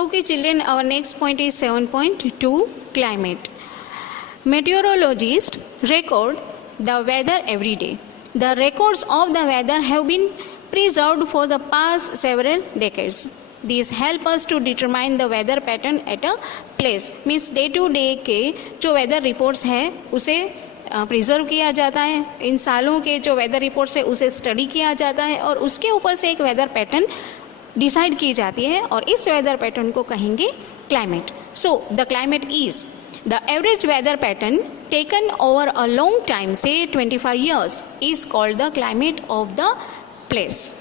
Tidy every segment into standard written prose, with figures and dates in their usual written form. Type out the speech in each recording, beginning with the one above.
Okay children, our next point is 7.2 climate. Meteorologists record the weather every day. The records of the weather have been preserved for the past several decades. These help us to determine the weather pattern at a place. Means day to day के जो weather reports है उसे preserve किया जाता है, इन सालों के जो वेदर रिपोर्ट्स है उसे स्टडी किया जाता है और उसके ऊपर से एक वेदर पैटर्न डिसाइड की जाती है और इस वेदर पैटर्न को कहेंगे climate. So the climate is the average weather pattern taken over a long time से 25 years is called the climate of the place.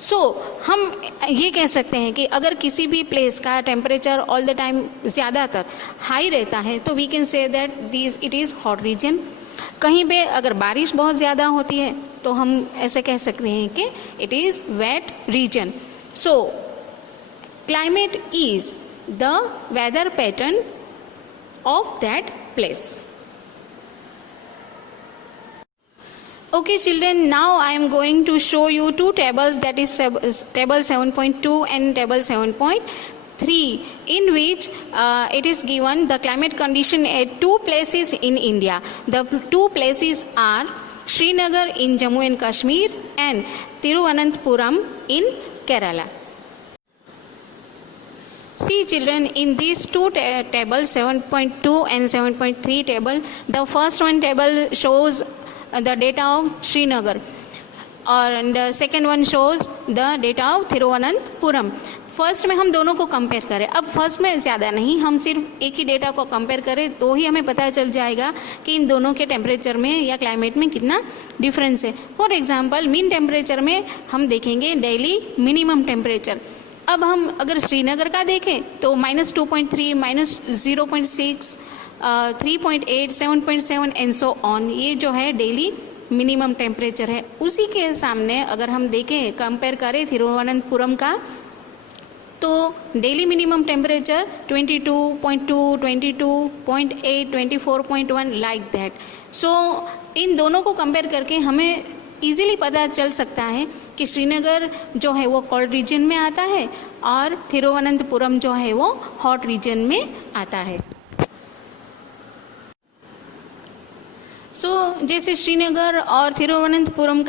So हम ये कह सकते हैं कि अगर किसी भी प्लेस का टेम्परेचर ऑल द टाइम ज़्यादातर हाई रहता है तो we can say that it is hot region. कहीं पे अगर बारिश बहुत ज़्यादा होती है तो हम ऐसे कह सकते हैं कि it is wet region. So climate is the weather pattern of that place. Okay children, now I am going to show you two tables, that is table 7.2 and table 7.3, in which it is given the climate condition at two places in India. The two places are Srinagar in Jammu and Kashmir and Thiruvananthapuram in Kerala. See children, in these two tables 7.2 and 7.3 table, the first one table shows the data of Srinagar and the second one shows the data of Thiruvananthapuram. First में हम दोनों को compare करें. अब first में ज़्यादा नहीं, हम सिर्फ एक ही डेटा को कंपेयर करें तो ही हमें पता चल जाएगा कि इन दोनों के टेम्परेचर में या क्लाइमेट में कितना डिफरेंस है. फॉर एग्जांपल मीन टेम्परेचर में हम देखेंगे डेली मिनिमम टेम्परेचर. अब हम अगर श्रीनगर का देखें तो -2.3, -0.6, 3.8, 7.7 एंड सो ऑन, ये जो है डेली मिनिमम टेम्परेचर है. उसी के सामने अगर हम देखें कंपेयर करें थिरुवनंतपुरम का तो daily minimum temperature 22.2, 22.8, 24.1 like that. So इन दोनों को कंपेयर करके हमें इजीली पता चल सकता है कि श्रीनगर जो है वो कोल्ड रीजन में आता है और थिरुवनंतपुरम जो है वो हॉट रीजन में आता है. जैसे श्रीनगर और थिरुवनंतपुरम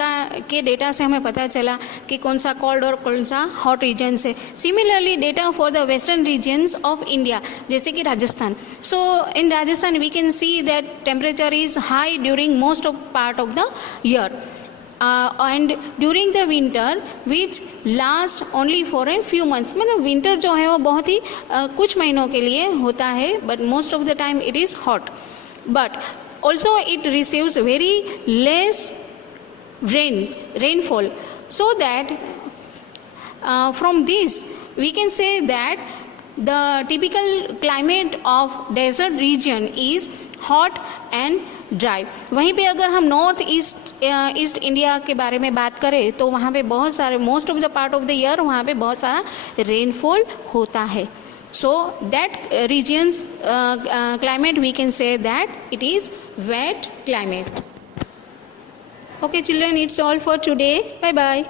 के डेटा से हमें पता चला कि कौन सा कोल्ड और कौन सा हॉट रीजन है. Similarly data for the western regions of India, जैसे कि Rajasthan. So in Rajasthan we can see that temperature is high during most of part of the year and during the winter which last only for a few months. मतलब winter जो है वो बहुत ही कुछ महीनों के लिए होता है, but most of the time it is hot. But also it receives very less rainfall, so that from this we can say that the typical climate of desert region is hot and dry. वहीं पे अगर हम north east India के बारे में बात करें तो वहाँ पे बहुत सारे most of the part of the year वहाँ पे बहुत सारा रेनफॉल होता है. So that region's climate we can say that it is wet climate. Okay children, it's all for today. Bye bye.